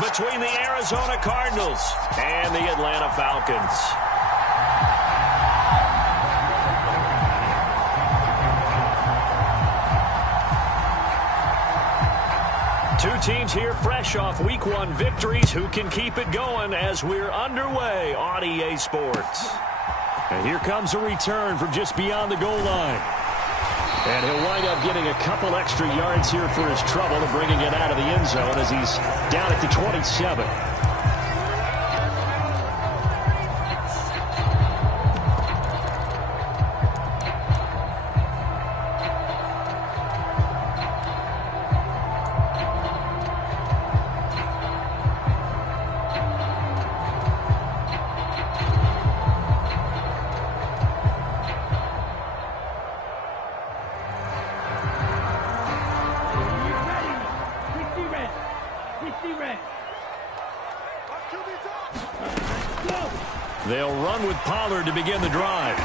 between the Arizona Cardinals and the Atlanta Falcons. Two teams here fresh off Week 1 victories. Who can keep it going as we're underway on EA Sports? And here comes a return from just beyond the goal line. And he'll wind up getting a couple extra yards here for his trouble and bringing it out of the end zone as he's down at the 27. They'll run with Pollard to begin the drive.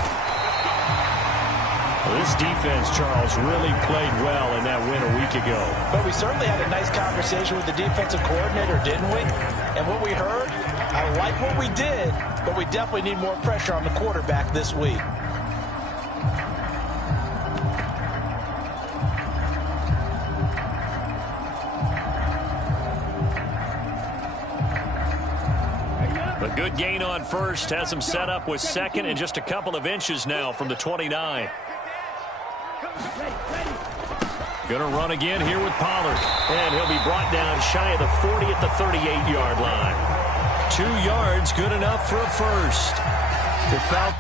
Well, this defense, Charles, really played well in that win a week ago. But we certainly had a nice conversation with the defensive coordinator, didn't we? And what we heard, I like what we did, but we definitely need more pressure on the quarterback this week. A good gain on first has him set up with second and just a couple of inches now from the 29. Gonna run again here with Pollard. And he'll be brought down shy of the 40 at the 38-yard line. 2 yards, good enough for a first. The Falcons.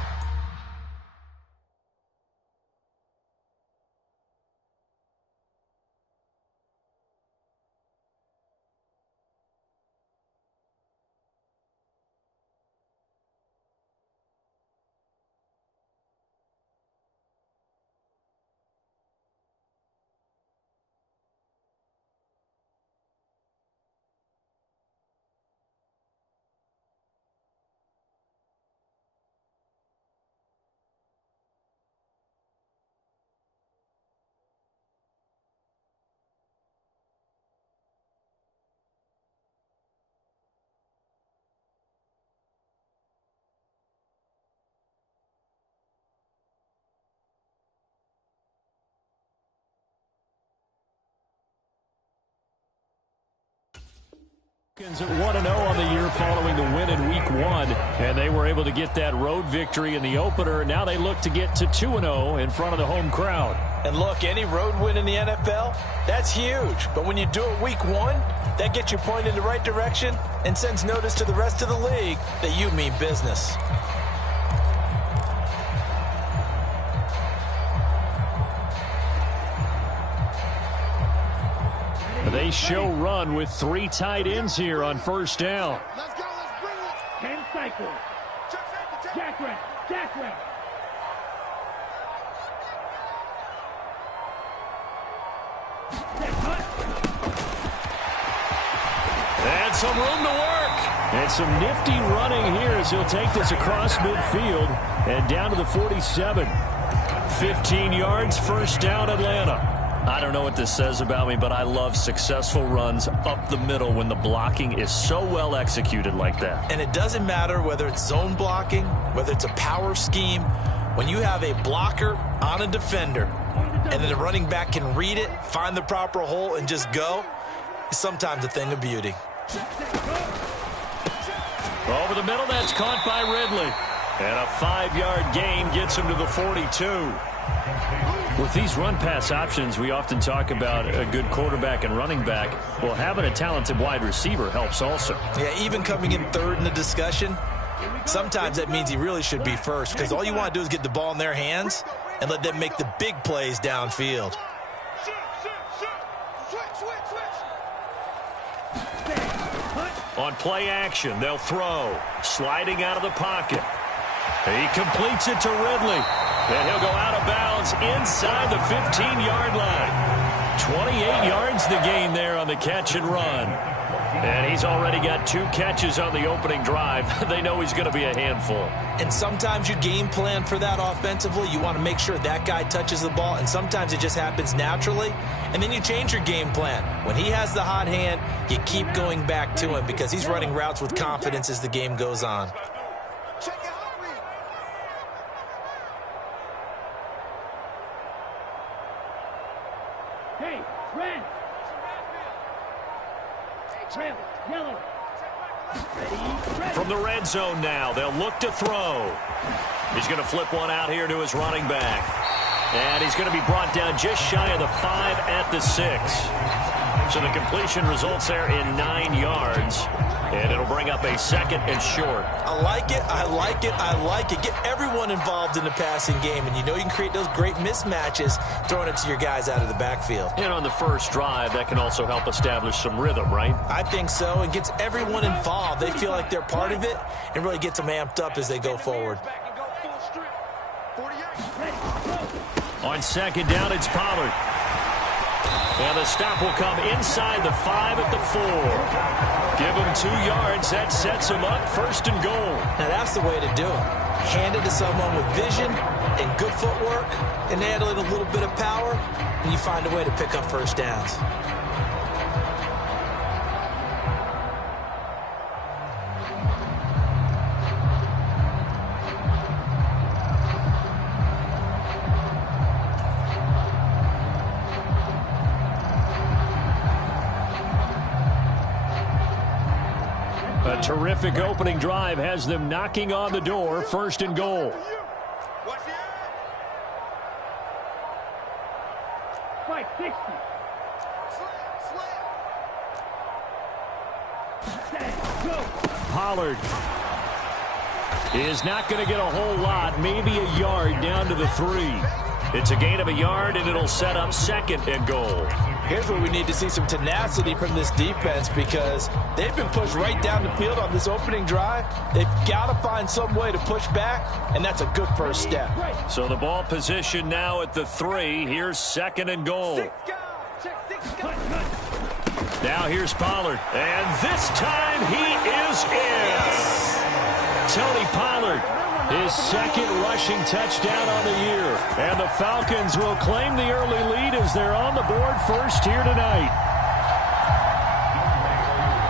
At 1-0 on the year following the win in Week 1, and they were able to get that road victory in the opener. Now they look to get to 2-0 in front of the home crowd. And look, any road win in the NFL, that's huge. But when you do it Week 1, that gets you pointed in the right direction and sends notice to the rest of the league that you mean business. They show run with 3 tight ends here on first down. Let's go, let's bring it. 10 cycles. Jack right. And some room to work. And some nifty running here as he'll take this across midfield and down to the 47. 15 yards, first down, Atlanta. I don't know what this says about me, but I love successful runs up the middle when the blocking is so well executed like that. And it doesn't matter whether it's zone blocking, whether it's a power scheme. When you have a blocker on a defender and then the running back can read it, find the proper hole, and just go, it's sometimes a thing of beauty. Over the middle, that's caught by Ridley. And a 5-yard gain gets him to the 42. With these run-pass options, we often talk about a good quarterback and running back. Well, having a talented wide receiver helps also. Yeah, even coming in third in the discussion, sometimes that means he really should be first because all you want to do is get the ball in their hands and let them make the big plays downfield. On play action, they'll throw. Sliding out of the pocket. He completes it to Ridley. And he'll go out of bounds inside the 15-yard line. 28 yards the gain there on the catch and run. And he's already got 2 catches on the opening drive. They know he's going to be a handful. And sometimes you game plan for that offensively. You want to make sure that guy touches the ball, and sometimes it just happens naturally. And then you change your game plan. When he has the hot hand, you keep going back to him because he's running routes with confidence as the game goes on. Hey, red. Red, yellow. Ready, red. From the red zone now, they'll look to throw. He's going to flip one out here to his running back. And he's going to be brought down just shy of the 5 at the 6. So the completion results there in 9 yards. And it'll bring up a 2nd and short. I like it, I like it, I like it. Get everyone involved in the passing game, and you know you can create those great mismatches throwing it to your guys out of the backfield. And on the first drive, that can also help establish some rhythm, right? I think so, and gets everyone involved. They feel like they're part of it, and really gets them amped up as they go forward. On 2nd down, it's Pollard. And the stop will come inside the 5 at the 4. Give him 2 yards. That sets him up 1st and goal. Now that's the way to do it. Hand it to someone with vision and good footwork, and add a little bit of power, and you find a way to pick up 1st downs. A terrific opening drive has them knocking on the door. 1st and goal. 560. Pollard is not going to get a whole lot, maybe a yard down to the 3. It's a gain of a yard, and it'll set up 2nd and goal. Here's where we need to see some tenacity from this defense because they've been pushed right down the field on this opening drive. They've got to find some way to push back, and that's a good 1st step. So the ball position now at the 3. Here's 2nd and goal. Now here's Pollard, and this time he is in. Tony Pollard, his 2nd rushing touchdown on the year. And the Falcons will claim the early lead as they're on the board first here tonight.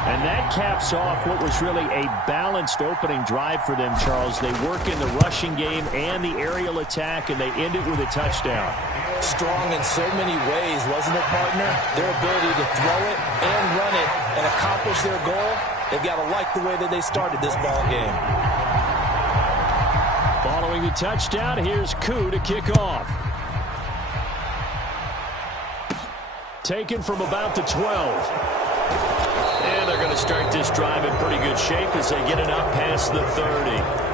And that caps off what was really a balanced opening drive for them, Charles. They work in the rushing game and the aerial attack, and they end it with a touchdown. Strong in so many ways, wasn't it, partner? Their ability to throw it and run it and accomplish their goal, they've got to like the way that they started this ball game. Following the touchdown, here's Koo to kick off. Taken from about the 12. And they're going to start this drive in pretty good shape as they get it up past the 30.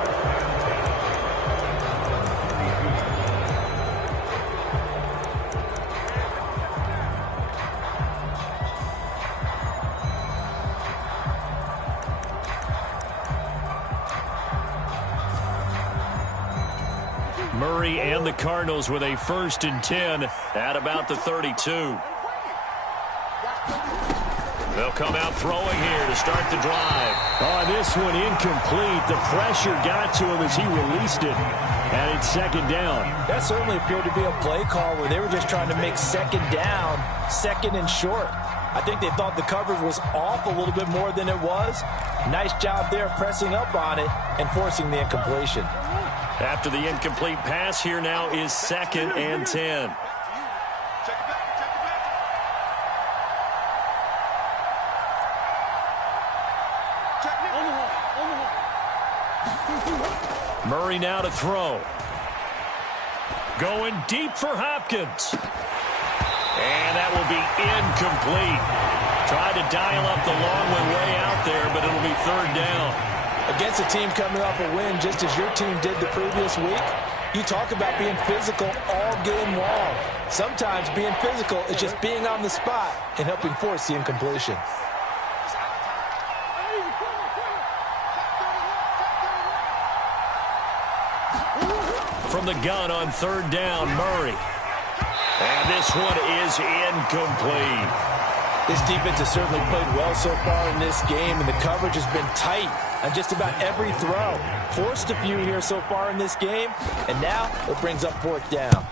Murray and the Cardinals with a 1st and 10 at about the 32. They'll come out throwing here to start the drive. Oh, this one incomplete. The pressure got to him as he released it. And it's 2nd down. That certainly appeared to be a play call where they were just trying to make 2nd down, 2nd and short. I think they thought the coverage was off a little bit more than it was. Nice job there pressing up on it and forcing the incompletion. After the incomplete pass, here now is 2nd and 10. Murray now to throw. Going deep for Hopkins. And that will be incomplete. Tried to dial up the long one way out there, but it'll be 3rd down. Against a team coming off a win just as your team did the previous week, you talk about being physical all game long. Sometimes being physical is just being on the spot and helping force the incompletion. From the gun on 3rd down, Murray. And this one is incomplete. This defense has certainly played well so far in this game, and the coverage has been tight on just about every throw. Forced a few here so far in this game, and now it brings up fourth down.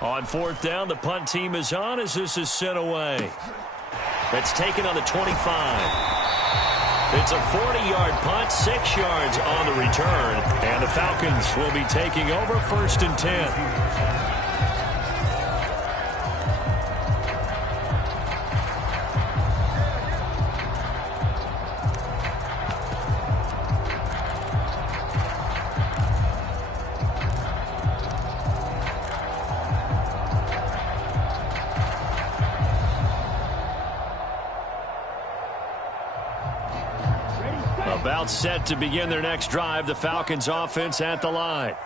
On fourth down, the punt team is on as this is sent away. It's taken on the 25. It's a 40-yard punt, 6 yards on the return, and the Falcons will be taking over 1st and 10. About set to begin their next drive, the Falcons offense at the line.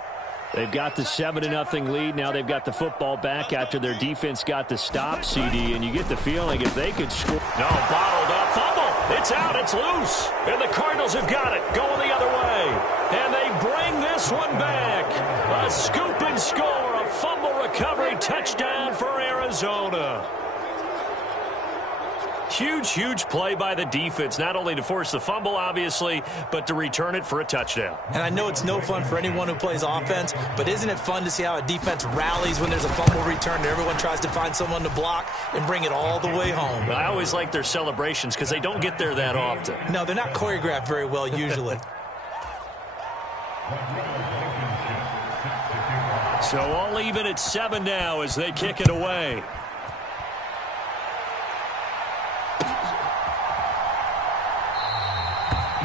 They've got the 7-0 lead. Now they've got the football back after their defense got the stop, CD, and you get the feeling if they could score. No, bottled up, fumble. It's out, it's loose. And the Cardinals have got it, going the other way. And they bring this one back. A scoop and score, a fumble recovery touchdown for Arizona. Huge play by the defense, not only to force the fumble, obviously, but to return it for a touchdown. And I know it's no fun for anyone who plays offense, but isn't it fun to see how a defense rallies when there's a fumble return and everyone tries to find someone to block and bring it all the way home? I always like their celebrations because they don't get there that often. No, they're not choreographed very well usually. So all even at 7 now as they kick it away.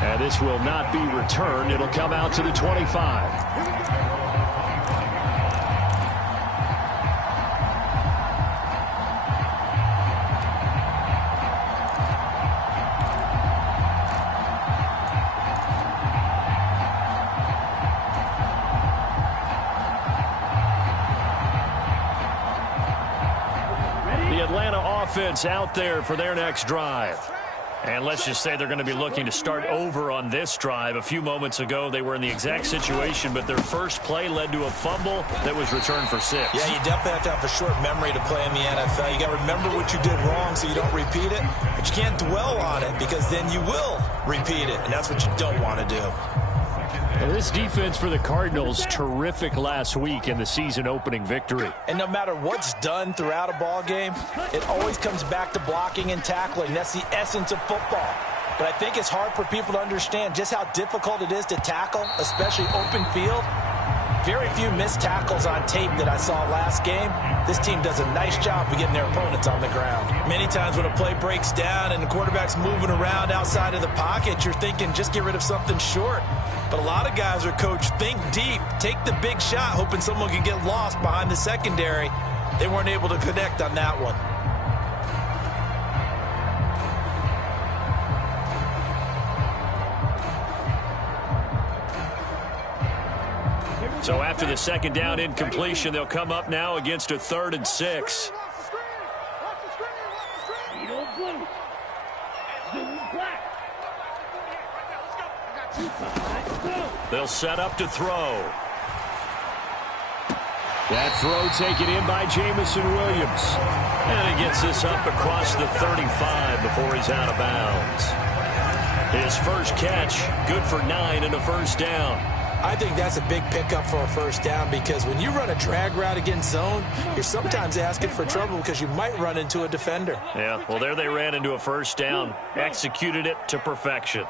And this will not be returned. It'll come out to the 25. The Atlanta offense out there for their next drive. And let's just say they're going to be looking to start over on this drive. A few moments ago, they were in the exact situation, but their first play led to a fumble that was returned for 6. Yeah, you definitely have to have a short memory to play in the NFL. You got to remember what you did wrong so you don't repeat it, but you can't dwell on it because then you will repeat it, and that's what you don't want to do. Well, this defense for the Cardinals, terrific last week in the season-opening victory. And no matter what's done throughout a ball game, it always comes back to blocking and tackling. That's the essence of football. But I think it's hard for people to understand just how difficult it is to tackle, especially open field. Very few missed tackles on tape that I saw last game. This team does a nice job of getting their opponents on the ground. Many times when a play breaks down and the quarterback's moving around outside of the pocket, you're thinking just get rid of something short. But a lot of guys are coached, think deep, take the big shot, hoping someone can get lost behind the secondary. They weren't able to connect on that one. So after the second down incompletion, they'll come up now against a 3rd and 6. They'll set up to throw. That throw taken in by Jameson Williams. And he gets this up across the 35 before he's out of bounds. His first catch, good for 9 and a first down. I think that's a big pickup for a first down because when you run a drag route against zone, you're sometimes asking for trouble because you might run into a defender. Yeah, well, there they ran into a first down, executed it to perfection.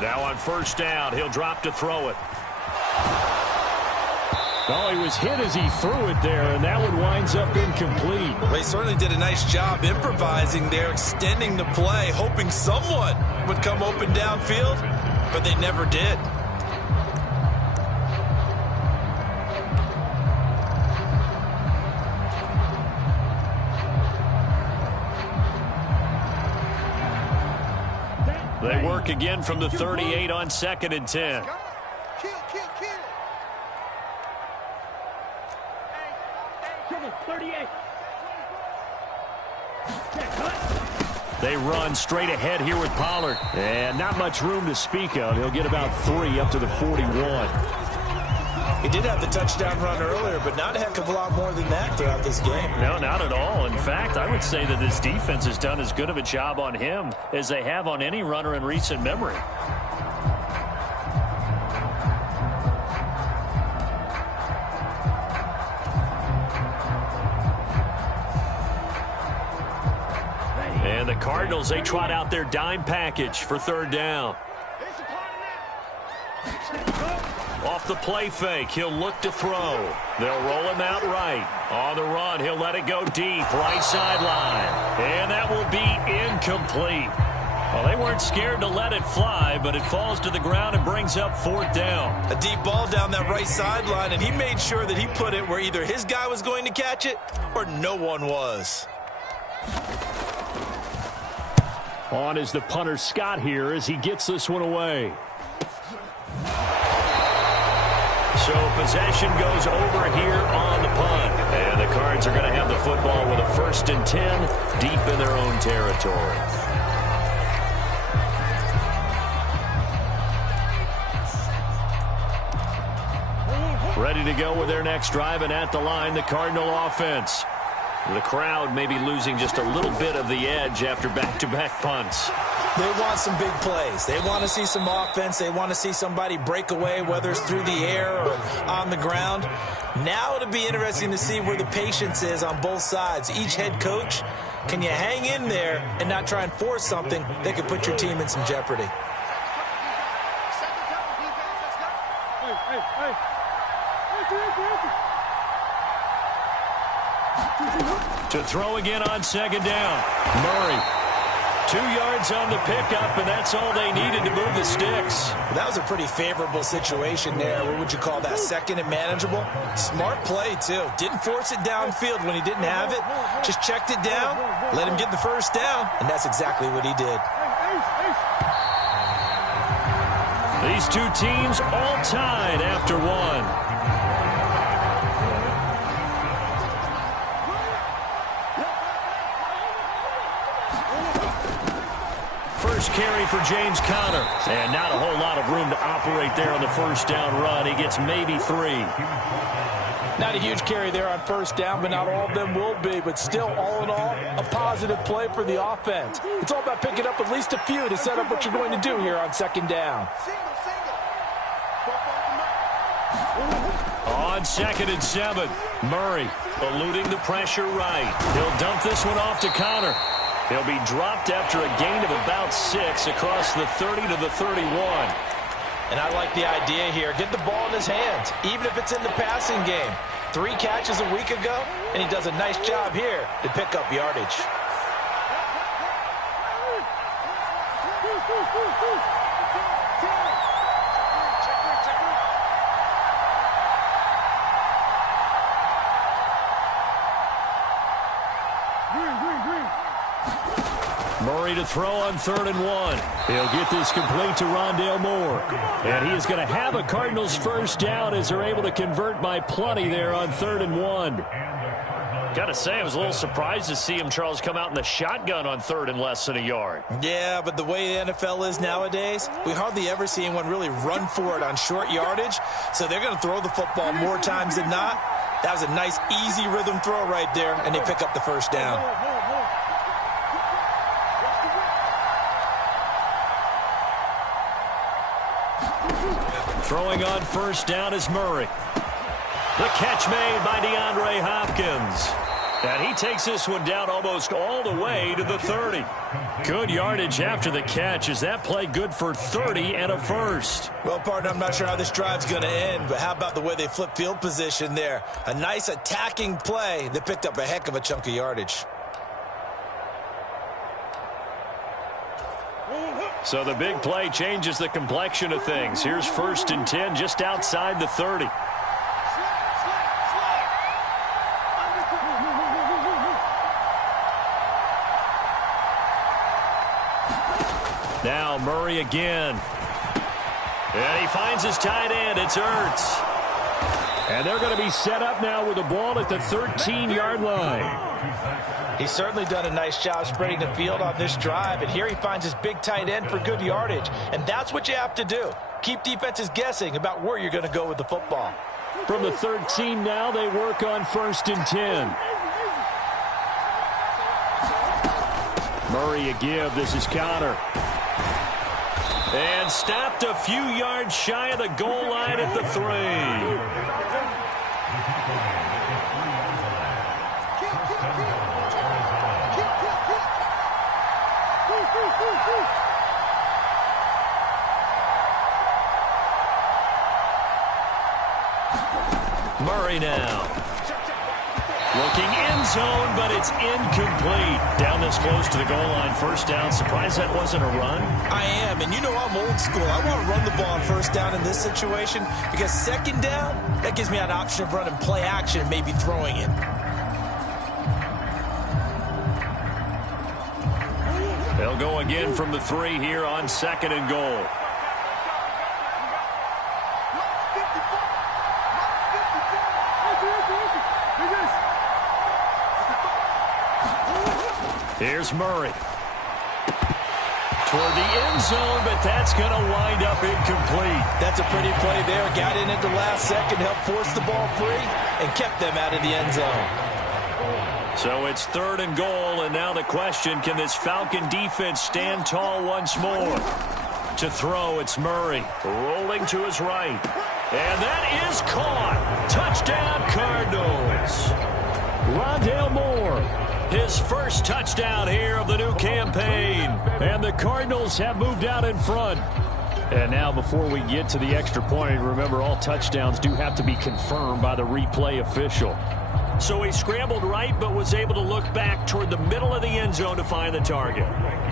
Now on first down, he'll drop to throw it. Oh, he was hit as he threw it there, and that one winds up incomplete. They certainly did a nice job improvising there, extending the play, hoping someone would come open downfield, but they never did. They work again from the 38 on 2nd and 10. They run straight ahead here with Pollard. And not much room to speak of. He'll get about 3 up to the 41. He did have the touchdown run earlier, but not a heck of a lot more than that throughout this game. No, not at all. In fact, I would say that this defense has done as good of a job on him as they have on any runner in recent memory. And the Cardinals, they trot out their dime package for third down. Off the play fake, he'll look to throw. They'll roll him out right. On the run, he'll let it go deep, right sideline. And that will be incomplete. Well, they weren't scared to let it fly, but it falls to the ground and brings up fourth down. A deep ball down that right sideline, and he made sure that he put it where either his guy was going to catch it or no one was. On is the punter Scott here as he gets this one away. So possession goes over here on the punt. And the Cards are going to have the football with a 1st and 10 deep in their own territory. Ready to go with their next drive, and at the line, the Cardinal offense. The crowd may be losing just a little bit of the edge after back-to-back punts. They want some big plays. They want to see some offense. They want to see somebody break away, whether it's through the air or on the ground. Now it'll be interesting to see where the patience is on both sides. Each head coach, can you hang in there and not try and force something that could put your team in some jeopardy? To throw again on second down. Murray. 2 yards on the pickup, and that's all they needed to move the sticks. That was a pretty favorable situation there. What would you call that? Second and manageable? Smart play, too. Didn't force it downfield when he didn't have it. Just checked it down, let him get the first down, and that's exactly what he did. These two teams all tied after one. First carry for James Conner. And not a whole lot of room to operate there on the first down run. He gets maybe 3. Not a huge carry there on first down, but not all of them will be. But still, all in all, a positive play for the offense. It's all about picking up at least a few to set up what you're going to do here on second down. On 2nd and 7, Murray eluding the pressure right. He'll dump this one off to Conner. He'll be dropped after a gain of about 6 across the 30 to the 31. And I like the idea here. Get the ball in his hands, even if it's in the passing game. 3 catches a week ago, and he does a nice job here to pick up yardage. Murray to throw on 3rd and 1. He'll get this complete to Rondale Moore. And he is going to have a Cardinals first down as they're able to convert by plenty there on 3rd and 1. Got to say, I was a little surprised to see him, Charles, come out in the shotgun on 3rd and less than a yard. Yeah, but the way the NFL is nowadays, we hardly ever see anyone really run for it on short yardage. So they're going to throw the football more times than not. That was a nice, easy rhythm throw right there, and they pick up the first down. Throwing on first down is Murray. The catch made by DeAndre Hopkins. And he takes this one down almost all the way to the 30. Good yardage after the catch. Is that play good for 30 and a first? Well, partner, I'm not sure how this drive's going to end, but how about the way they flip field position there? A nice attacking play that picked up a heck of a chunk of yardage. So the big play changes the complexion of things. Here's 1st and 10 just outside the 30. Now Murray again. And he finds his tight end. It's Ertz. And they're going to be set up now with the ball at the 13-yard line. He's certainly done a nice job spreading the field on this drive, and here he finds his big tight end for good yardage. And that's what you have to do. Keep defenses guessing about where you're going to go with the football. From the 13 now, they work on 1st and 10. Murray a give. This is Connor. And stopped a few yards shy of the goal line at the 3. Murray now. Looking end zone, but it's incomplete. Down this close to the goal line, 1st down. Surprised that wasn't a run? I am, and you know I'm old school. I want to run the ball on 1st down in this situation because 2nd down, that gives me an option of running play action and maybe throwing it. They'll go again from the 3 here on 2nd and goal. Here's Murray. Toward the end zone, but that's going to wind up incomplete. That's a pretty play there. Got in at the last second, helped force the ball free, and kept them out of the end zone. So it's 3rd and goal, and now the question, can this Falcon defense stand tall once more? To throw, it's Murray. Rolling to his right. And that is caught. Touchdown, Cardinals. Rondale Moore. His first touchdown here of the new campaign. And the Cardinals have moved out in front. And now before we get to the extra point, remember all touchdowns do have to be confirmed by the replay official. So he scrambled right but was able to look back toward the middle of the end zone to find the target.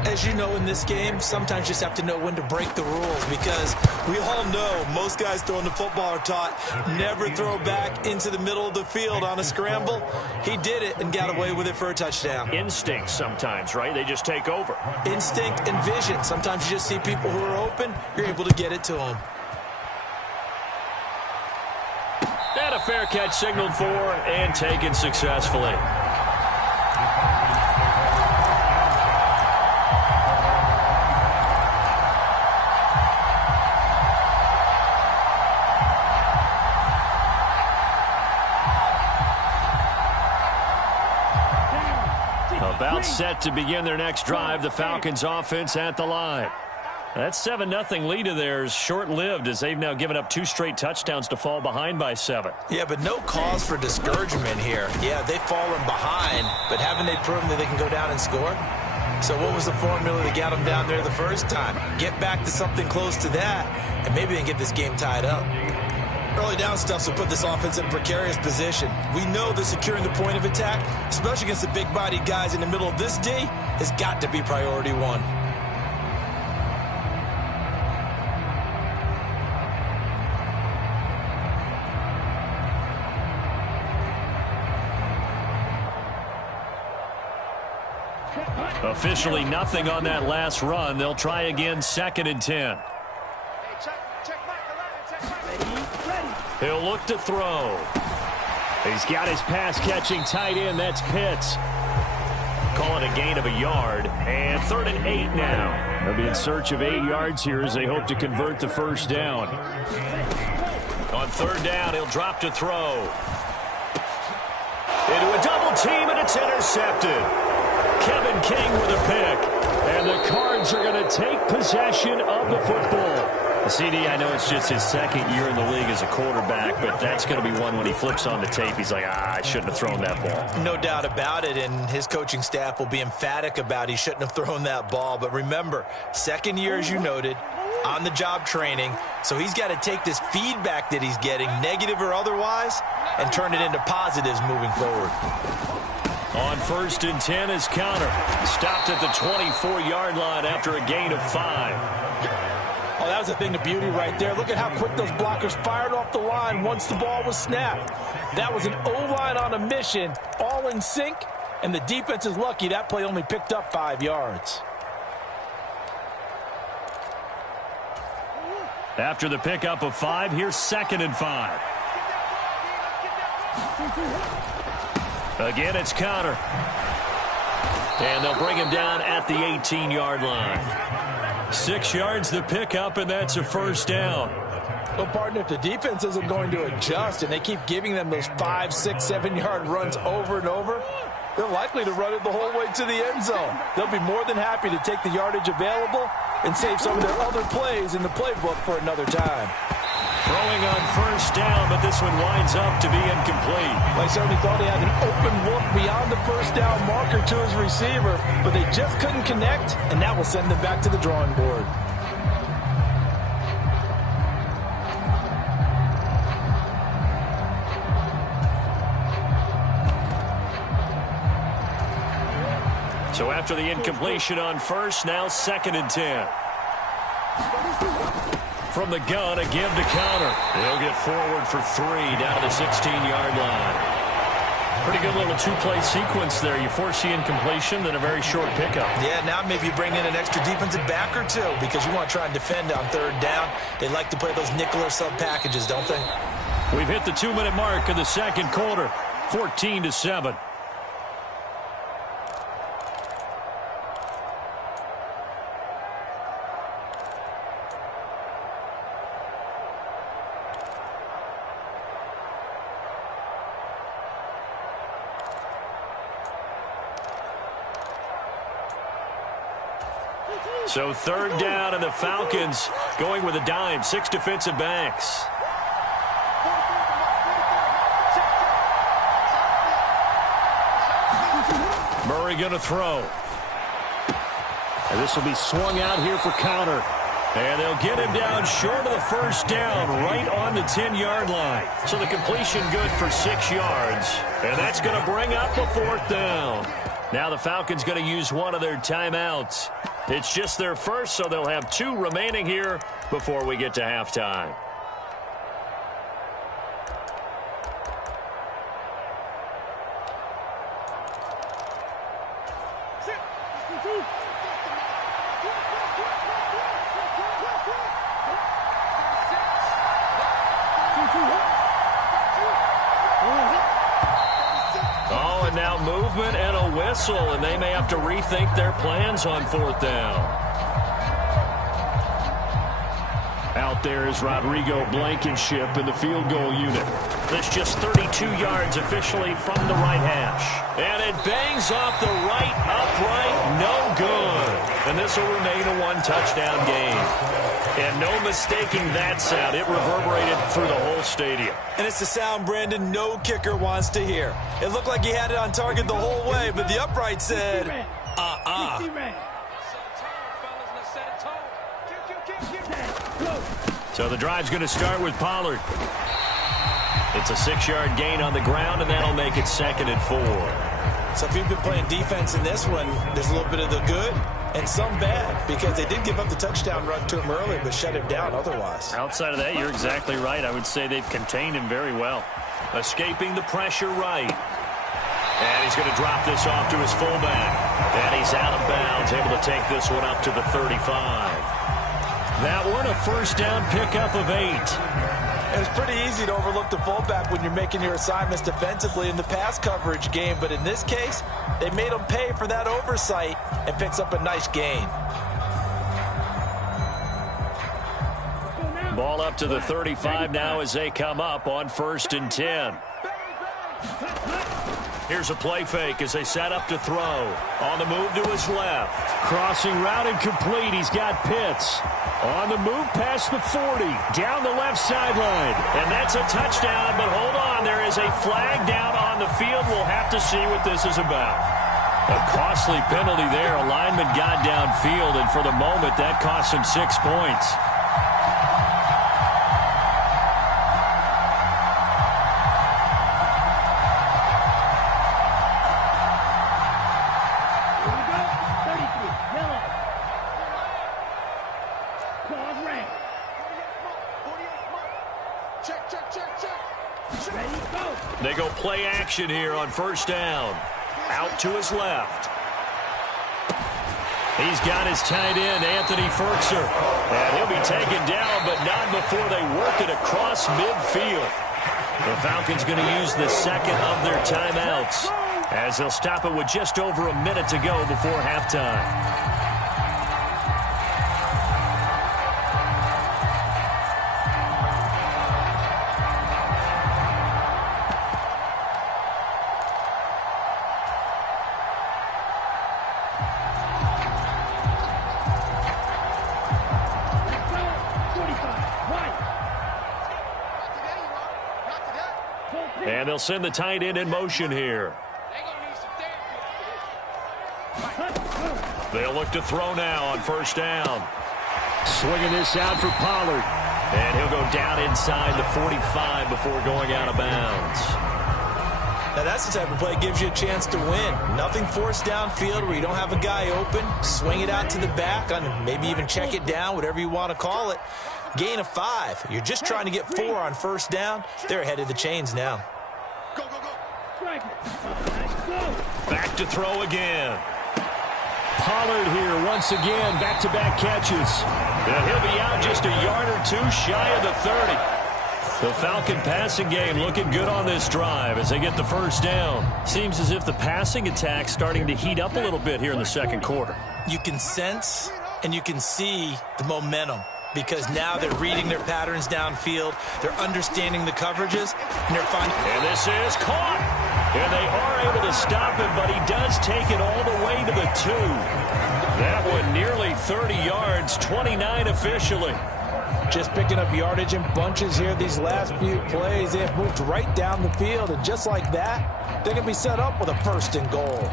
As you know in this game, sometimes you just have to know when to break the rules because we all know most guys throwing the football are taught never throw back into the middle of the field on a scramble. He did it and got away with it for a touchdown. Instinct sometimes, right? They just take over. Instinct and vision. Sometimes you just see people who are open, you're able to get it to them. And a fair catch signaled for and taken successfully. About set to begin their next drive, the Falcons offense at the line. That 7-0 lead of theirs short-lived as they've now given up 2 straight touchdowns to fall behind by 7. Yeah, but no cause for discouragement here. Yeah, they've fallen behind, but haven't they proven that they can go down and score? So what was the formula that got them down there the first time? Get back to something close to that, and maybe they can get this game tied up. Early down stuff will put this offense in a precarious position. We know that securing the point of attack, especially against the big-bodied guys in the middle of this D, has got to be priority 1. Officially nothing on that last run. They'll try again 2nd and 10. He'll look to throw. He's got his pass-catching tight end. That's Pitts. Call it a gain of a yard. And 3rd and 8 now. They'll be in search of 8 yards here as they hope to convert the 1st down. On 3rd down, he'll drop to throw. Into a double team, and it's intercepted. Kevin King with a pick. And the Cards are going to take possession of the football. CD, I know it's just his 2nd year in the league as a quarterback, but that's going to be one when he flips on the tape, he's like, I shouldn't have thrown that ball. No doubt about it, and his coaching staff will be emphatic about he shouldn't have thrown that ball. But remember, 2nd year, as you noted, on-the-job training, so he's got to take this feedback that he's getting, negative or otherwise, and turn it into positives moving forward. On 1st and 10 is Connor. Stopped at the 24-yard line after a gain of 5. Oh, that was a thing of beauty right there. Look at how quick those blockers fired off the line once the ball was snapped. That was an O-line on a mission, all in sync, and the defense is lucky that play only picked up 5 yards. After the pickup of 5, here's 2nd and 5. Again, it's Connor. And they'll bring him down at the 18-yard line. 6 yards the pickup, and that's a 1st down. Well, partner, if the defense isn't going to adjust and they keep giving them those 5, 6, 7-yard runs over and over, they're likely to run it the whole way to the end zone. They'll be more than happy to take the yardage available and save some of their other plays in the playbook for another time. Throwing on first down, but this one winds up to be incomplete. I certainly thought he had an open look beyond the first down marker to his receiver, but they just couldn't connect, and that will send them back to the drawing board. So after the incompletion on first, now 2nd and 10. From the gun, a give to counter. They'll get forward for 3 down to the 16-yard line. Pretty good little two-play sequence there. You force the incompletion, then a very short pickup. Yeah, now maybe you bring in an extra defensive back or two because you want to try and defend on 3rd down. They like to play those nickel or sub packages, don't they? We've hit the 2-minute mark of the second quarter, 14-7. So 3rd down, and the Falcons going with a dime. 6 defensive backs. Murray going to throw. And this will be swung out here for counter. And they'll get him down short of the first down, right on the 10-yard line. So the completion good for 6 yards. And that's going to bring up the 4th down. Now the Falcons going to use one of their timeouts. It's just their first, so they'll have 2 remaining here before we get to halftime. Now movement and a whistle, and they may have to rethink their plans on 4th down. Out there is Rodrigo Blankenship in the field goal unit. This just 32 yards officially from the right hash. And it bangs off the right upright, no good. And this will remain a 1-touchdown game. And no mistaking that sound. It reverberated through the whole stadium. And it's the sound Brandon no kicker wants to hear. It looked like he had it on target the whole way, but the upright said, So the drive's going to start with Pollard. It's a 6-yard gain on the ground, and that'll make it 2nd and 4. So if you've been playing defense in this one, there's a little bit of the good and some bad, because they did give up the touchdown run to him earlier, but shut him down otherwise. Outside of that, you're exactly right. I would say they've contained him very well. Escaping the pressure right. And he's going to drop this off to his fullback. And he's out of bounds, able to take this one up to the 35. That one, a first down pickup of 8. It's pretty easy to overlook the fullback when you're making your assignments defensively in the pass coverage game, but in this case, they made him pay for that oversight and picks up a nice gain. Ball up to the 35 now as they come up on 1st and 10. Here's a play fake as they set up to throw. On the move to his left. Crossing route incomplete. He's got Pitts. On the move past the 40. Down the left sideline. And that's a touchdown, but hold on. There is a flag down on the field. We'll have to see what this is about. A costly penalty there. A lineman got downfield, and for the moment, that cost him 6 points. They go play action here on 1st down. Out to his left. He's got his tight end, Anthony Firkser. And he'll be taken down, but not before they work it across midfield. The Falcons going to use the second of their timeouts as they'll stop it with just over a minute to go before halftime. And they'll send the tight end in motion here. They'll look to throw now on first down. Swinging this out for Pollard. And he'll go down inside the 45 before going out of bounds. Now that's the type of play that gives you a chance to win. Nothing forced downfield where you don't have a guy open. Swing it out to the back, on maybe even check it down, whatever you want to call it. Gain of 5. You're just trying to get 4 on first down. They're ahead of the chains now. Back to throw again. Pollard here once again, back-to-back catches. And he'll be out just a yard or two shy of the 30. The Falcon passing game looking good on this drive as they get the first down. Seems as if the passing attack's starting to heat up a little bit here in the second quarter. You can sense and you can see the momentum because now they're reading their patterns downfield. They're understanding the coverages, and they're finding. And this is caught. And they are able to stop him, but he does take it all the way to the 2. That one nearly 30 yards, 29 officially. Just picking up yardage in bunches here these last few plays. They have moved right down the field, and just like that, they're going to be set up with a first and goal.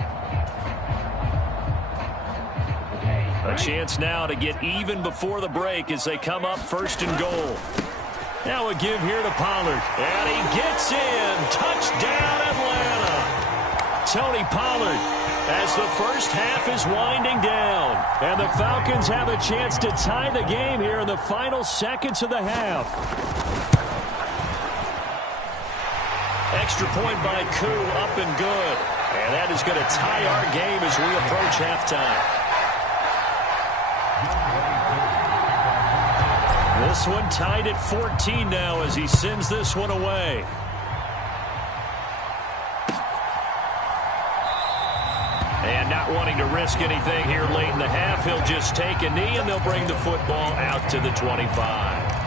A chance now to get even before the break as they come up first and goal. Now a give here to Pollard. And he gets in. Touchdown, Atlanta. Tony Pollard as the first half is winding down. And the Falcons have a chance to tie the game here in the final seconds of the half. Extra point by Koo, up and good. And that is going to tie our game as we approach halftime. This one tied at 14 now as he sends this one away. And not wanting to risk anything here late in the half, he'll just take a knee and they'll bring the football out to the 25.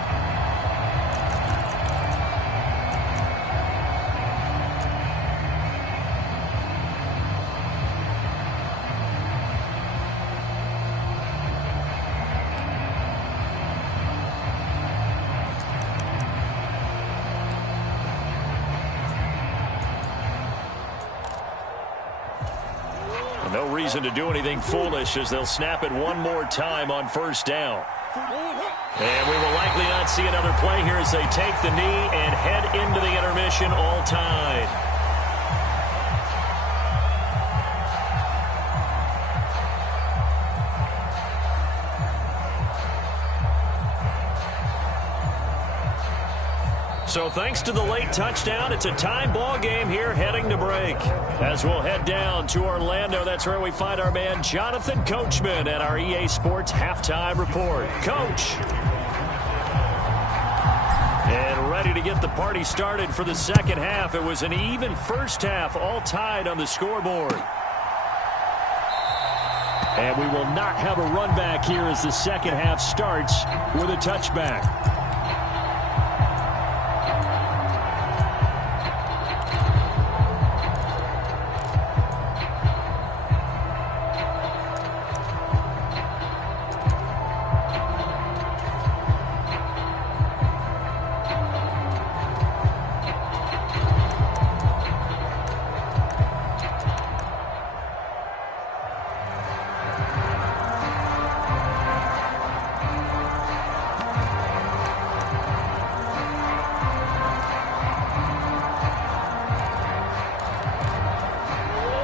No reason to do anything foolish as they'll snap it one more time on first down. And we will likely not see another play here as they take the knee and head into the intermission all tied. So thanks to the late touchdown, it's a tie ball game here heading to break. As we'll head down to Orlando, that's where we find our man Jonathan Coachman at our EA Sports Halftime Report. Coach. And ready to get the party started for the second half. It was an even first half, all tied on the scoreboard. And we will not have a run back here as the second half starts with a touchback.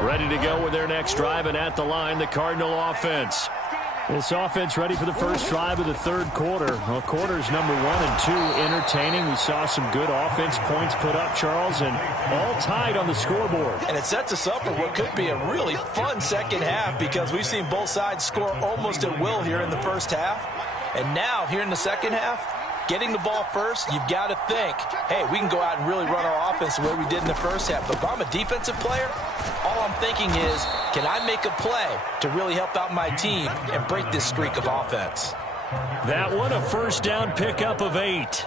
Ready to go with their next drive, and at the line, the Cardinal offense. This offense ready for the first drive of the third quarter. Well, quarters number 1 and 2 entertaining. We saw some good offense points put up, Charles, and all tied on the scoreboard. And it sets us up for what could be a really fun second half because we've seen both sides score almost at will here in the first half. And now, here in the second half, getting the ball first, you've got to think, hey, we can go out and really run our offense the way we did in the first half. But if I'm a defensive player, all I'm thinking is, can I make a play to really help out my team and break this streak of offense? That one, a first down pickup of 8.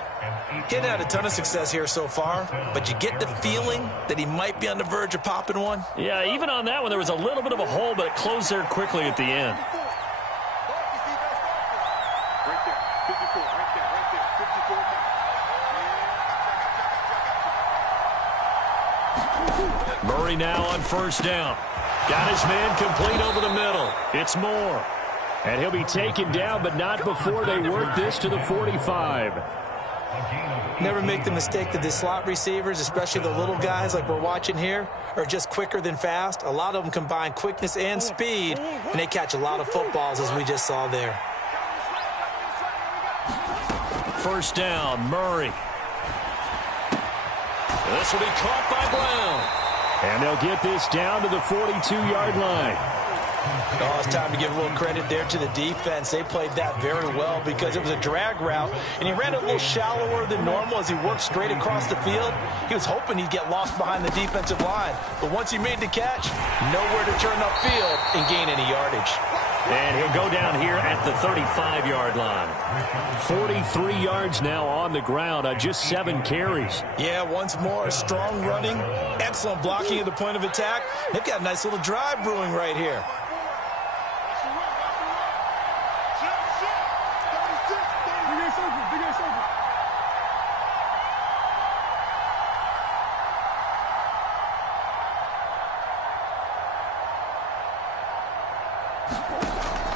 He hadn't had a ton of success here so far, but you get the feeling that he might be on the verge of popping one. Yeah, even on that one, there was a little bit of a hole, but it closed there quickly at the end. Murray now on first down. Got his man complete over the middle. It's Moore. And he'll be taken down, but not before they work this to the 45. Never make the mistake that the slot receivers, especially the little guys like we're watching here, are just quicker than fast. A lot of them combine quickness and speed, and they catch a lot of footballs, as we just saw there. First down, Murray. This will be caught by Brown. And they'll get this down to the 42-yard line. Oh, it's time to give a little credit there to the defense. They played that very well because it was a drag route, and he ran a little shallower than normal as he worked straight across the field. He was hoping he'd get lost behind the defensive line, but once he made the catch, nowhere to turn upfield and gain any yardage. And he'll go down here at the 35-yard line. 43 yards now on the ground on just 7 carries. Yeah, once more, strong running, excellent blocking at the point of attack. They've got a nice little drive brewing right here.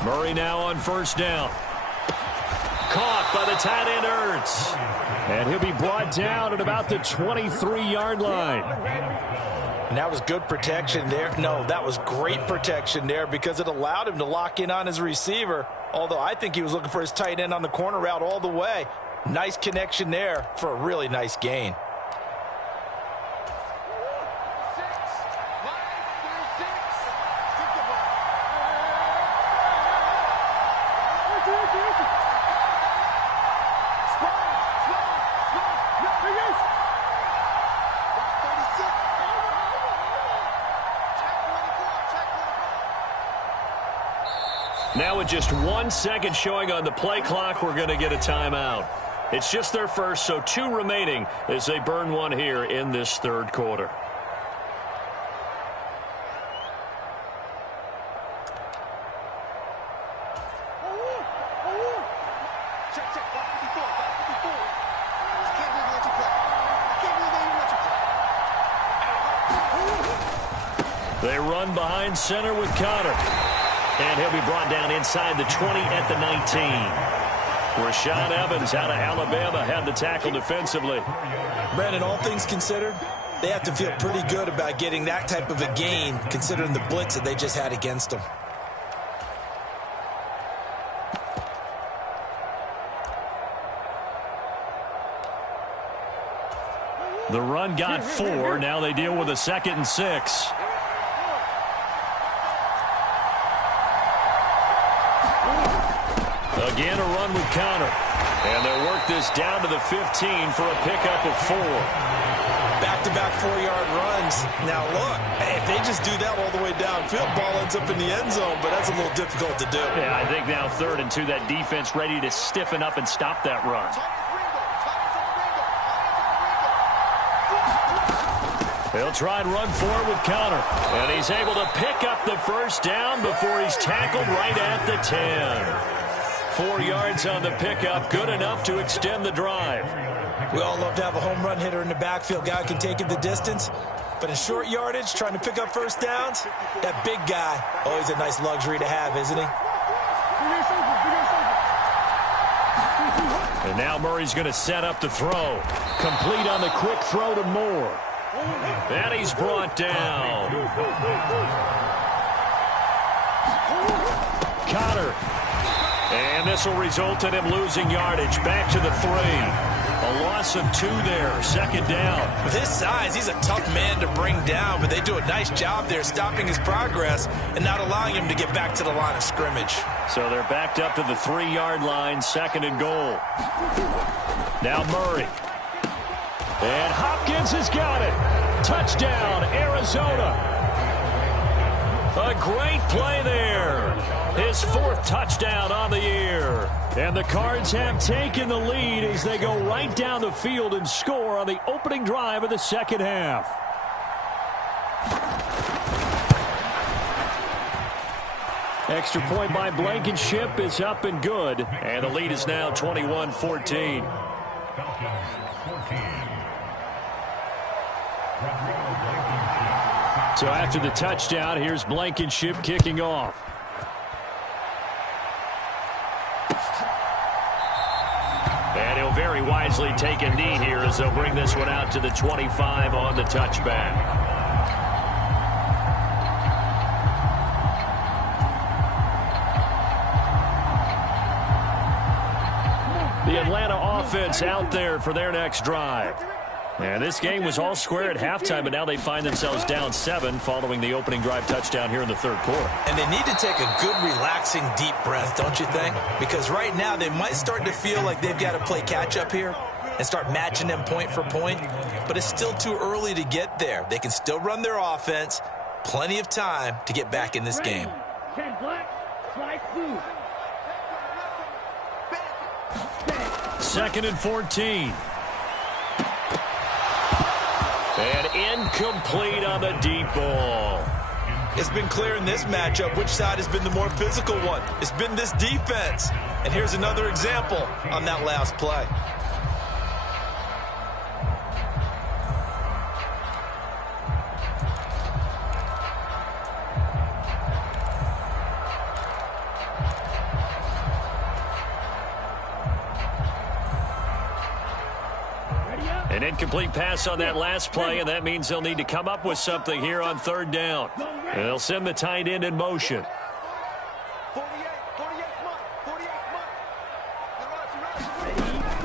Murray now on first down. Caught by the tight end, Ertz. And he'll be brought down at about the 23-yard line. And that was good protection there. No, that was great protection there because it allowed him to lock in on his receiver, although I think he was looking for his tight end on the corner route all the way. Nice connection there for a really nice gain. Now with just 1 second showing on the play clock, we're going to get a timeout. It's just their first, so 2 remaining as they burn one here in this third quarter. They run behind center with Conner. And he'll be brought down inside the 20 at the 19. Rashaan Evans out of Alabama had the tackle defensively. Brandon, all things considered, they have to feel pretty good about getting that type of a gain considering the blitz that they just had against them. The run got 4. Now they deal with a 2nd and 6. Again, a run with Conner. And they'll work this down to the 15 for a pickup of 4. Back-to-back 4-yard runs. Now, look, if they just do that all the way downfield, ball ends up in the end zone, but that's a little difficult to do. Yeah, I think now 3rd and 2, that defense ready to stiffen up and stop that run. They'll try and run forward with Conner. And he's able to pick up the first down before he's tackled right at the 10. 4 yards on the pickup, good enough to extend the drive. We all love to have a home run hitter in the backfield. Guy who can take it the distance. But in short yardage, trying to pick up first downs, that big guy, always a nice luxury to have, isn't he? And now Murray's going to set up the throw. Complete on the quick throw to Moore. And he's brought down. Conner. And this will result in him losing yardage. Back to the 3. A loss of 2 there. 2nd down. With his size, he's a tough man to bring down, but they do a nice job there stopping his progress and not allowing him to get back to the line of scrimmage. So they're backed up to the 3-yard line, 2nd and goal. Now Murray. And Hopkins has got it. Touchdown, Arizona. A great play there. His 4th touchdown on the year. And the Cards have taken the lead as they go right down the field and score on the opening drive of the 2nd half. Extra point by Blankenship is up and good. And the lead is now 21-14. So after the touchdown, here's Blankenship kicking off. And he'll very wisely take a knee here as they'll bring this one out to the 25 on the touchback. The Atlanta offense out there for their next drive. And this game was all square at halftime, but now they find themselves down 7 following the opening drive touchdown here in the third quarter. And they need to take a good, relaxing, deep breath, don't you think? Because right now they might start to feel like they've got to play catch-up here and start matching them point for point. But it's still too early to get there. They can still run their offense. Plenty of time to get back in this game. 10 black, slide through. 2nd and 14. And incomplete on the deep ball. It's been clear in this matchup which side has been the more physical one. It's been this defense. And here's another example on that last play. An incomplete pass on that last play, and that means they'll need to come up with something here on 3rd down. And they'll send the tight end in motion.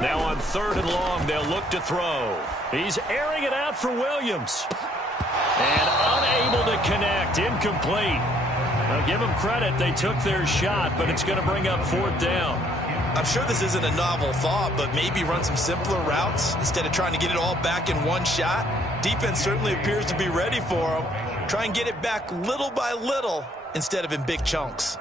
Now on 3rd and long, they'll look to throw. He's airing it out for Williams. And unable to connect, incomplete. Now give them credit, they took their shot, but it's going to bring up 4th down. I'm sure this isn't a novel thought, but maybe run some simpler routes instead of trying to get it all back in one shot. Defense certainly appears to be ready for them. Try and get it back little by little instead of in big chunks.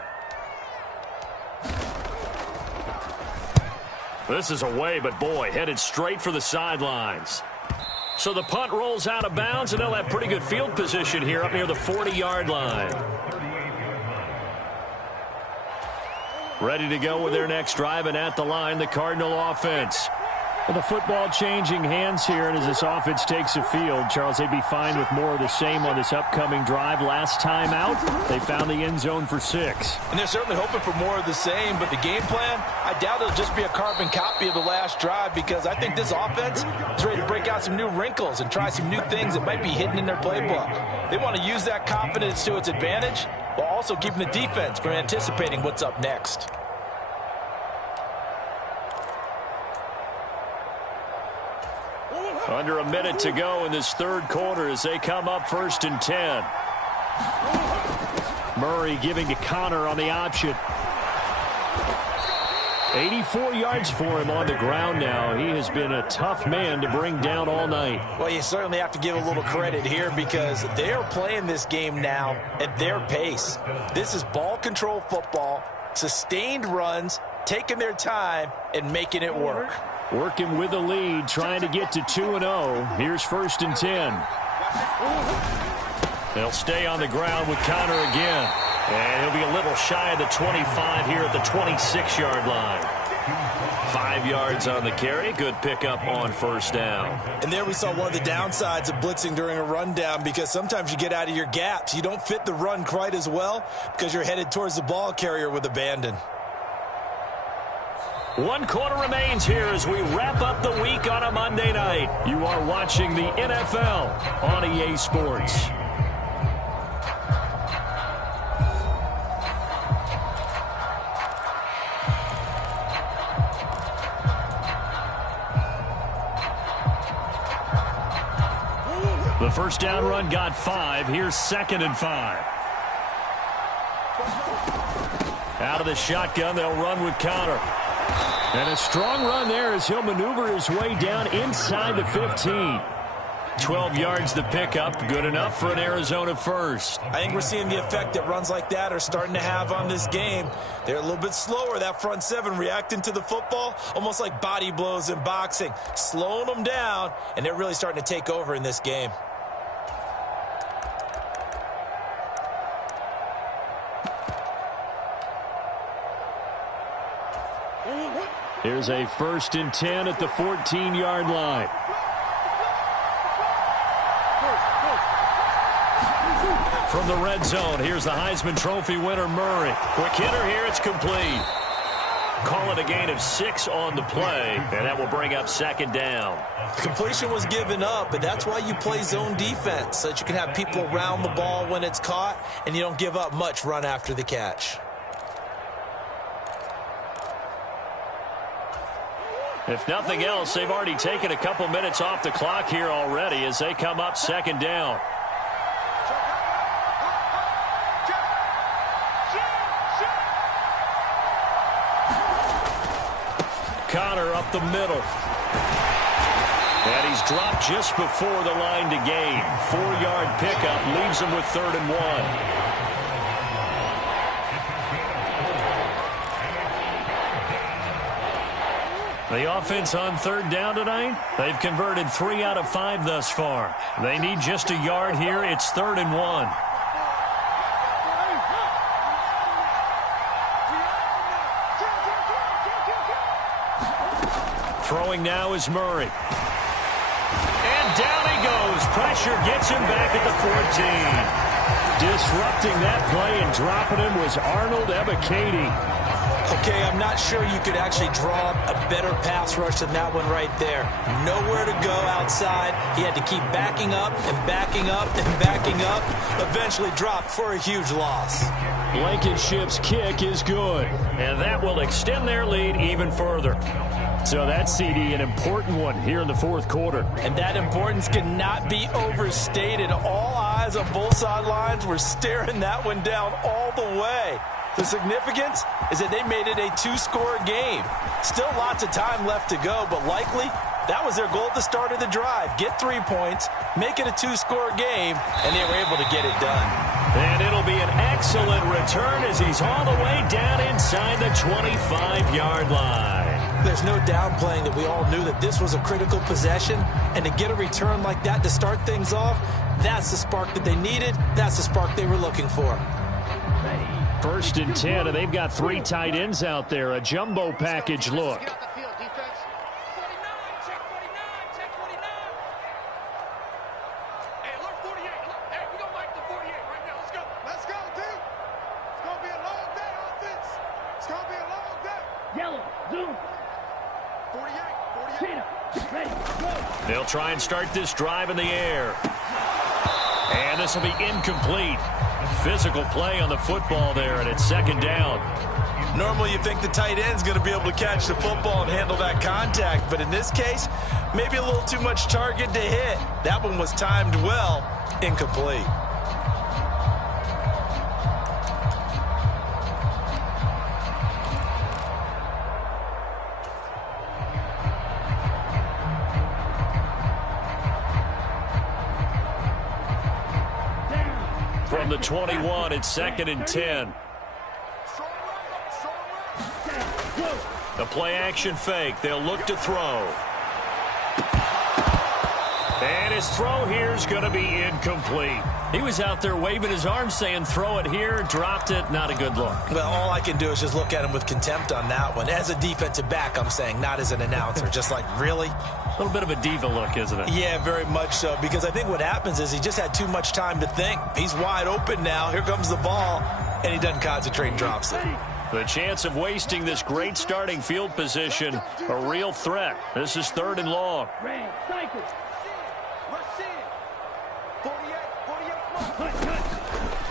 This is away, but boy, headed straight for the sidelines. So the punt rolls out of bounds, and they'll have pretty good field position here up near the 40-yard line. Ready to go with their next drive, and at the line, the Cardinal offense. Well, the football changing hands here, and as this offense takes the field, Charles, they'd be fine with more of the same on this upcoming drive. Last time out, they found the end zone for 6. And they're certainly hoping for more of the same, but the game plan, I doubt it'll just be a carbon copy of the last drive, because I think this offense is ready to break out some new wrinkles and try some new things that might be hidden in their playbook. They want to use that confidence to its advantage, while also keeping the defense from anticipating what's up next. Under a minute to go in this third quarter as they come up 1st and 10. Murray giving to Connor on the option. 84 yards for him on the ground now. He has been a tough man to bring down all night. Well, you certainly have to give a little credit here because they are playing this game now at their pace. This is ball control football, sustained runs, taking their time, and making it work. Working with the lead, trying to get to 2-0. Here's 1st and 10. They'll stay on the ground with Connor again. And he'll be a little shy of the 25 here at the 26-yard line. 5 yards on the carry. Good pickup on 1st down. And there we saw one of the downsides of blitzing during a rundown, because sometimes you get out of your gaps. You don't fit the run quite as well because you're headed towards the ball carrier with abandon. 1 quarter remains here as we wrap up the week on a Monday night. You are watching the NFL on EA Sports. The 1st down run got 5. Here's 2nd and 5. Out of the shotgun, they'll run with Connor. And a strong run there as he'll maneuver his way down inside the 15. 12 yards the pickup. Good enough for an Arizona first. I think we're seeing the effect that runs like that are starting to have on this game. They're a little bit slower, that front 7, reacting to the football, almost like body blows in boxing. Slowing them down, and they're really starting to take over in this game. Here's a 1st and 10 at the 14-yard line. From the red zone, here's the Heisman Trophy winner, Murray. Quick hitter here, it's complete. Call it a gain of 6 on the play, and that will bring up second down. Completion was given up, but that's why you play zone defense, so that you can have people around the ball when it's caught, and you don't give up much run after the catch. If nothing else, they've already taken a couple minutes off the clock here already as they come up second down. Connor up the middle. And he's dropped just before the line to gain. 4-yard pickup leaves him with 3rd and 1. The offense on 3rd down tonight, they've converted 3 out of 5 thus far. They need just a yard here. It's 3rd and 1. Throwing now is Murray. And down he goes. Pressure gets him back at the 14. Disrupting that play and dropping him was Arnold Ebiketie. Okay, I'm not sure you could actually draw a better pass rush than that one right there. Nowhere to go outside. He had to keep backing up and backing up and backing up. Eventually dropped for a huge loss. Blankenship's kick is good. And that will extend their lead even further. So that CD, an important one here in the 4th quarter. And that importance cannot be overstated. All eyes on both sidelines were staring that one down all the way. The significance is that they made it a 2-score game. Still lots of time left to go, but likely that was their goal at the start of the drive. Get 3 points, make it a 2-score game, and they were able to get it done. And it'll be an excellent return as he's all the way down inside the 25-yard line. There's no downplaying that we all knew that this was a critical possession, and to get a return like that to start things off, that's the spark that they needed. That's the spark they were looking for. 1st and 10, and they've got 3 tight ends out there. A jumbo package look. They'll try and start this drive in the air. And this will be incomplete. Physical play on the football there, and it's 2nd down. Normally you think the tight end's going to be able to catch the football and handle that contact, but in this case, maybe a little too much target to hit. That one was timed well, incomplete. From the 21, it's 2nd and 10. The play action fake. They'll look to throw. And his throw here is going to be incomplete. He was out there waving his arms saying throw it here, dropped it, not a good look. Well, all I can do is just look at him with contempt on that one. As a defensive back, I'm saying, not as an announcer. Just like, really? A little bit of a diva look, isn't it? Yeah, very much so, because I think what happens is he just had too much time to think. He's wide open now. Here comes the ball, and he doesn't concentrate and drops it. The chance of wasting this great starting field position, a real threat. This is 3rd and long.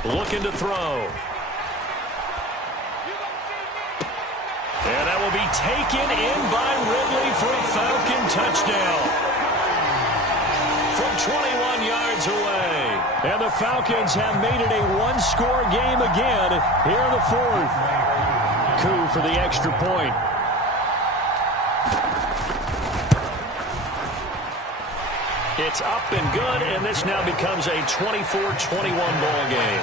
Looking to throw. And that will be taken in by Ridley for a Falcon touchdown. From 21 yards away. And the Falcons have made it a 1-score game again here in the 4th. Coup for the extra point. It's up and good, and this now becomes a 24-21 ball game.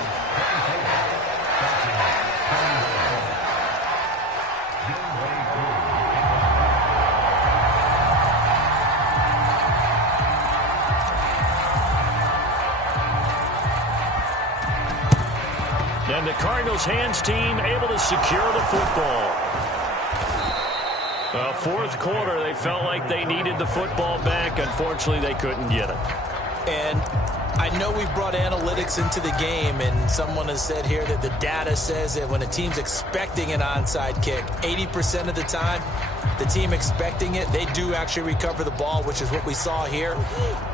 And the Cardinals hands team able to secure the football. 4th quarter, they felt like they needed the football back. Unfortunately, they couldn't get it. And I know we've brought analytics into the game, and someone has said here that the data says that when a team's expecting an onside kick, 80% of the time, the team expecting it, they do actually recover the ball, which is what we saw here.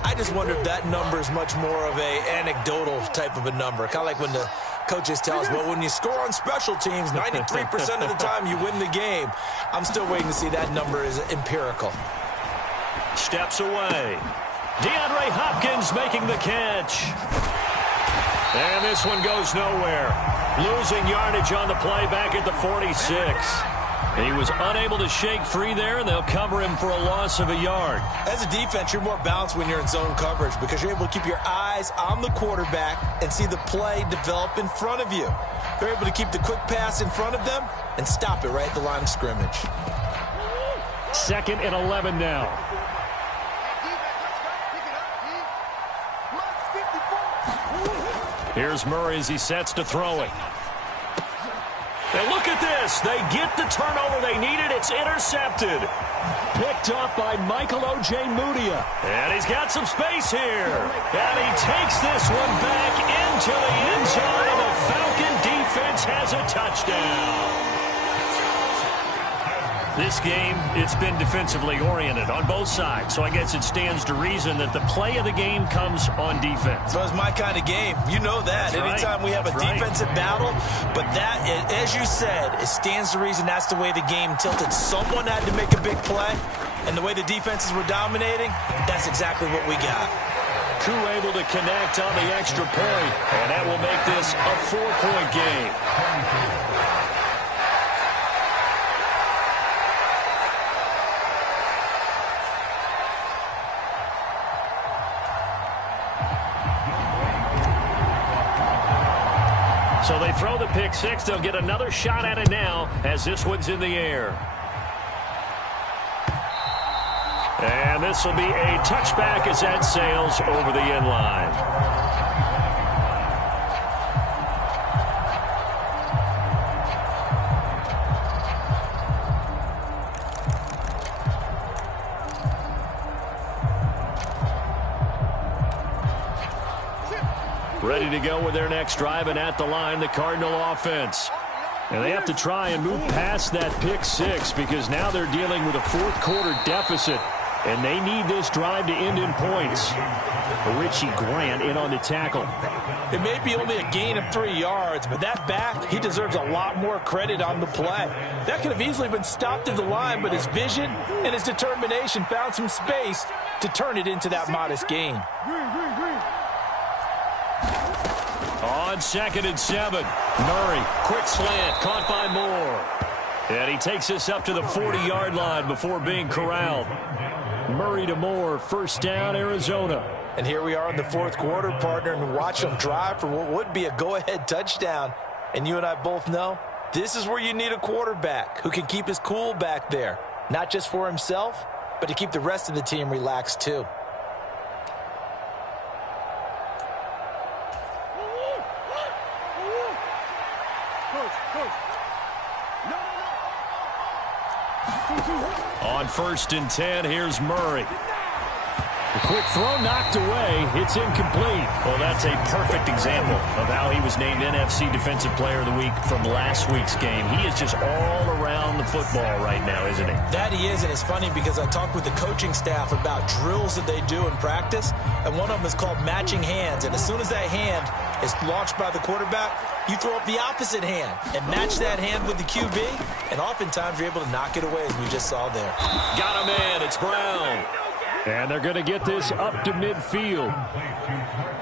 I just wonder if that number is much more of a anecdotal type of a number, kind of like when the coaches tell us, well, when you score on special teams, 93% of the time you win the game. I'm still waiting to see that number is empirical. Steps away. DeAndre Hopkins making the catch. And this one goes nowhere. Losing yardage on the play back at the 46. He was unable to shake free there, and they'll cover him for a loss of a yard. As a defense, you're more balanced when you're in zone coverage because you're able to keep your eyes on the quarterback and see the play develop in front of you. They're able to keep the quick pass in front of them and stop it right at the line of scrimmage. 2nd and 11 now. Here's Murray as he sets to throw it. And look at this. They get the turnover they needed. It's intercepted. Picked up by Michael Ojemudia. And he's got some space here. And he takes this one back into the end zone, and the Falcon defense has a touchdown. This game, it's been defensively oriented on both sides, so I guess it stands to reason that the play of the game comes on defense. So it's my kind of game. You know that. That's anytime right. we have a defensive battle, but that, as you said, it stands to reason that's the way the game tilted. Someone had to make a big play, and the way the defenses were dominating, that's exactly what we got. Koo able to connect on the extra point, and that will make this a 4-point game. So they throw the pick six. They'll get another shot at it now as this one's in the air. And this will be a touchback as that sails over the end line. Ready to go with their next drive, and at the line, the Cardinal offense. And they have to try and move past that pick six because now they're dealing with a fourth-quarter deficit, and they need this drive to end in points. Richie Grant in on the tackle. It may be only a gain of 3 yards, but that back, he deserves a lot more credit on the play. That could have easily been stopped at the line, but his vision and his determination found some space to turn it into that modest gain. On 2nd and 7, Murray, quick slant, caught by Moore. And he takes this up to the 40-yard line before being corralled. Murray to Moore, first down, Arizona. And here we are in the fourth quarter, partner, and watch them drive for what would be a go-ahead touchdown. And you and I both know this is where you need a quarterback who can keep his cool back there, not just for himself, but to keep the rest of the team relaxed too. On 1st and 10, here's Murray. A quick throw knocked away. It's incomplete. Well, that's a perfect example of how he was named NFC Defensive Player of the Week from last week's game. He is just all around the football right now, isn't he? That he is, and it's funny because I talked with the coaching staff about drills that they do in practice, and one of them is called matching hands. And as soon as that hand is launched by the quarterback, you throw up the opposite hand and match that hand with the QB, and oftentimes you're able to knock it away, as we just saw there. Got him in. It's Brown. And they're going to get this up to midfield.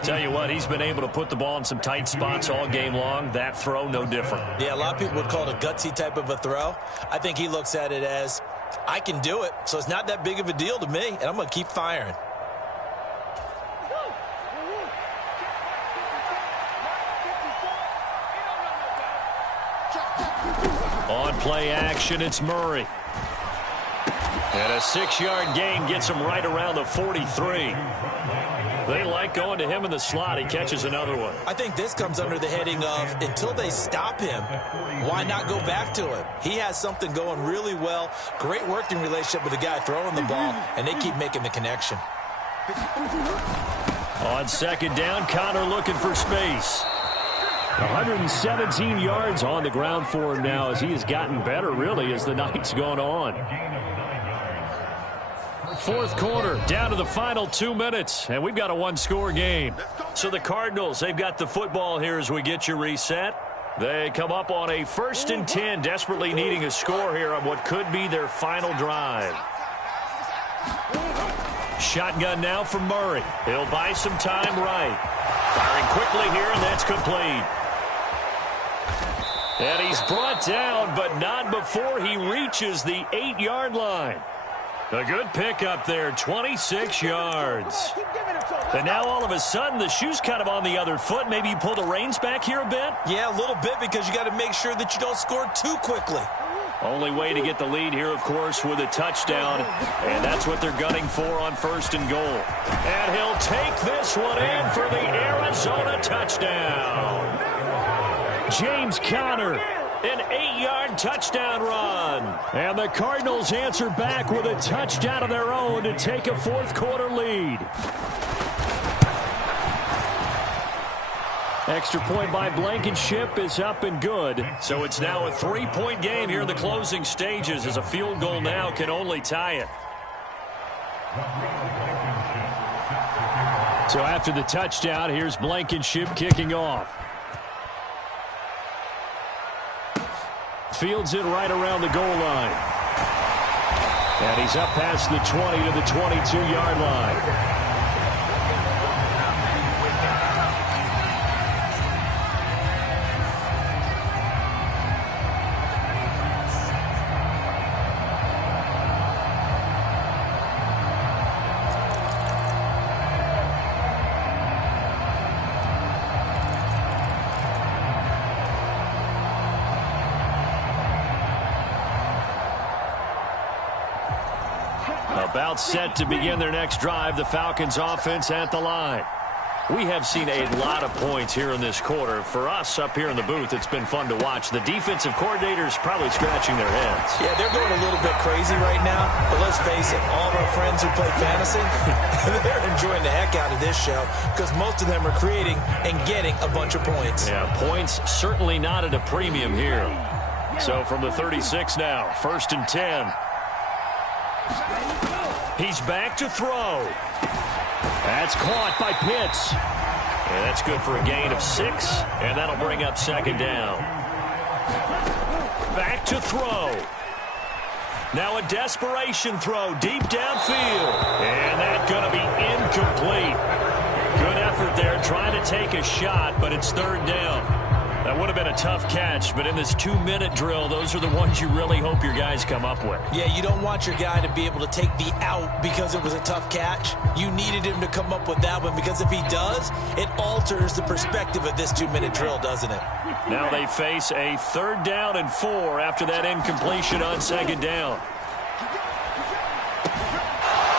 Tell you what, he's been able to put the ball in some tight spots all game long. That throw, no different. Yeah, a lot of people would call it a gutsy type of a throw. I think he looks at it as, I can do it, so it's not that big of a deal to me, and I'm going to keep firing. On play action, it's Murray. And a 6-yard gain gets him right around the 43. They like going to him in the slot. He catches another one. I think this comes under the heading of, until they stop him, why not go back to him? He has something going really well. Great working relationship with the guy throwing the ball, and they keep making the connection. On second down, Connor looking for space. 117 yards on the ground for him now as he has gotten better, really, as the night's gone on. Fourth quarter, down to the final 2 minutes, and we've got a one-score game. So the Cardinals, they've got the football here as we get you reset. They come up on a 1st and 10, desperately needing a score here on what could be their final drive. Shotgun now from Murray. He'll buy some time right. Firing quickly here, and that's complete. And he's brought down, but not before he reaches the 8-yard line. A good pickup there, 26 yards. And now all of a sudden the shoe's kind of on the other foot. Maybe you pull the reins back here a bit? Yeah, a little bit, because you got to make sure that you don't score too quickly. Only way to get the lead here, of course, with a touchdown. And that's what they're gunning for on 1st and goal. And he'll take this one in for the Arizona touchdown. James Conner, an 8-yard touchdown run. And the Cardinals answer back with a touchdown of their own to take a fourth-quarter lead. Extra point by Blankenship is up and good. So it's now a 3-point game here in the closing stages, as a field goal now can only tie it. So after the touchdown, here's Blankenship kicking off. Fields it right around the goal line. And he's up past the 20 to the 22-yard line. About set to begin their next drive, the Falcons offense at the line. We have seen a lot of points here in this quarter. For us up here in the booth, it's been fun to watch. The defensive coordinators probably scratching their heads. Yeah, they're going a little bit crazy right now. But let's face it, all of our friends who play fantasy, they're enjoying the heck out of this show because most of them are creating and getting a bunch of points. Yeah, points certainly not at a premium here. So from the 36 now, 1st and 10. He's back to throw. That's caught by Pitts. And that's good for a gain of 6, and that'll bring up 2nd down. Back to throw. Now a desperation throw deep downfield. And that's going to be incomplete. Good effort there trying to take a shot, but it's 3rd down. That would have been a tough catch, but in this 2-minute drill, those are the ones you really hope your guys come up with. Yeah, you don't want your guy to be able to take the out because it was a tough catch. You needed him to come up with that one, because if he does, it alters the perspective of this 2-minute drill, doesn't it? Now they face a 3rd down and 4 after that incompletion on 2nd down.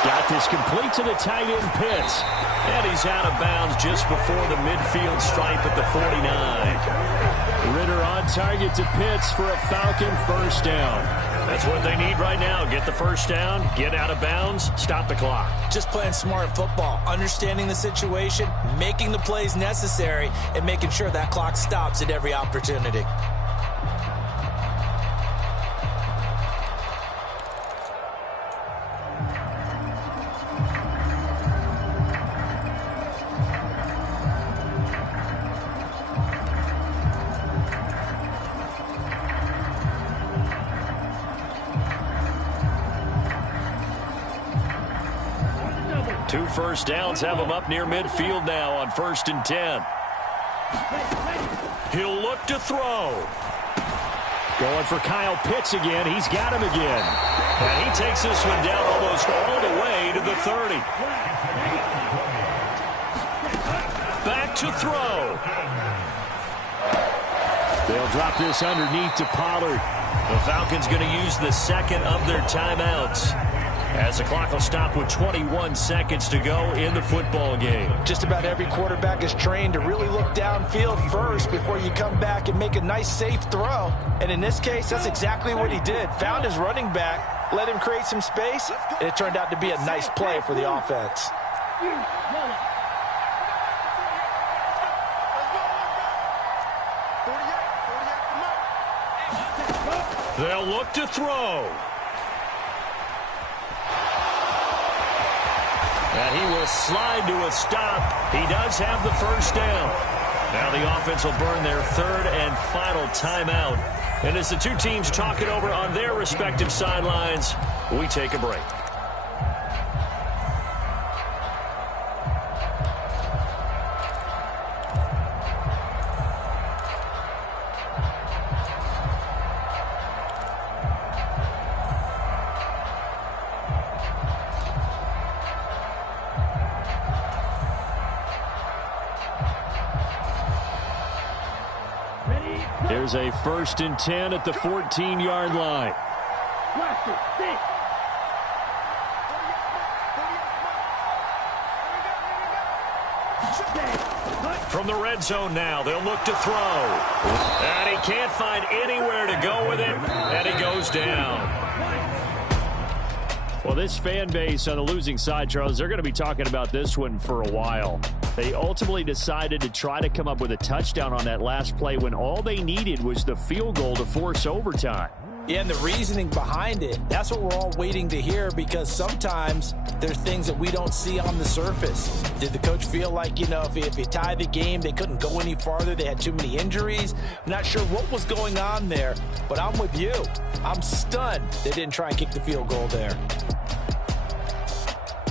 Got this complete to the tight end, Pitts. And he's out of bounds just before the midfield stripe at the 49. Ritter on target to Pitts for a Falcon 1st down. That's what they need right now. Get the 1st down, get out of bounds, stop the clock. Just playing smart football, understanding the situation, making the plays necessary, and making sure that clock stops at every opportunity. Two 1st downs have him up near midfield now on 1st and 10. He'll look to throw. Going for Kyle Pitts again. He's got him again. And he takes this one down almost all the way to the 30. Back to throw. They'll drop this underneath to Pollard. The Falcons going to use the 2nd of their timeouts, as the clock will stop with 21 seconds to go in the football game. Just about every quarterback is trained to really look downfield first before you come back and make a nice, safe throw. And in this case, that's exactly what he did. Found his running back, let him create some space, and it turned out to be a nice play for the offense. They'll look to throw. And he will slide to a stop. He does have the first down. Now the offense will burn their third and final timeout. And as the two teams talk it over on their respective sidelines, we take a break. Here's a 1st and 10 at the 14-yard line. From the red zone now, they'll look to throw. And he can't find anywhere to go with it, and he goes down. Well, this fan base on the losing side, Charles, they're going to be talking about this one for a while. They ultimately decided to try to come up with a touchdown on that last play when all they needed was the field goal to force overtime. Yeah, and the reasoning behind it, that's what we're all waiting to hear, because sometimes there's things that we don't see on the surface. Did the coach feel like, if you tie the game, they couldn't go any farther, they had too many injuries? I'm not sure what was going on there, but I'm with you. I'm stunned they didn't try and kick the field goal there.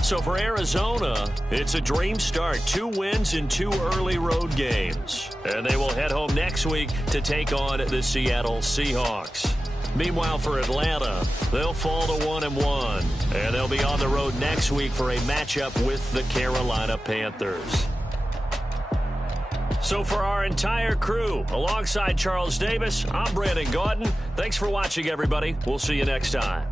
So for Arizona, it's a dream start. 2 wins in 2 early road games. And they will head home next week to take on the Seattle Seahawks. Meanwhile, for Atlanta, they'll fall to 1-1. And they'll be on the road next week for a matchup with the Carolina Panthers. So for our entire crew, alongside Charles Davis, I'm Brandon Gaudin. Thanks for watching, everybody. We'll see you next time.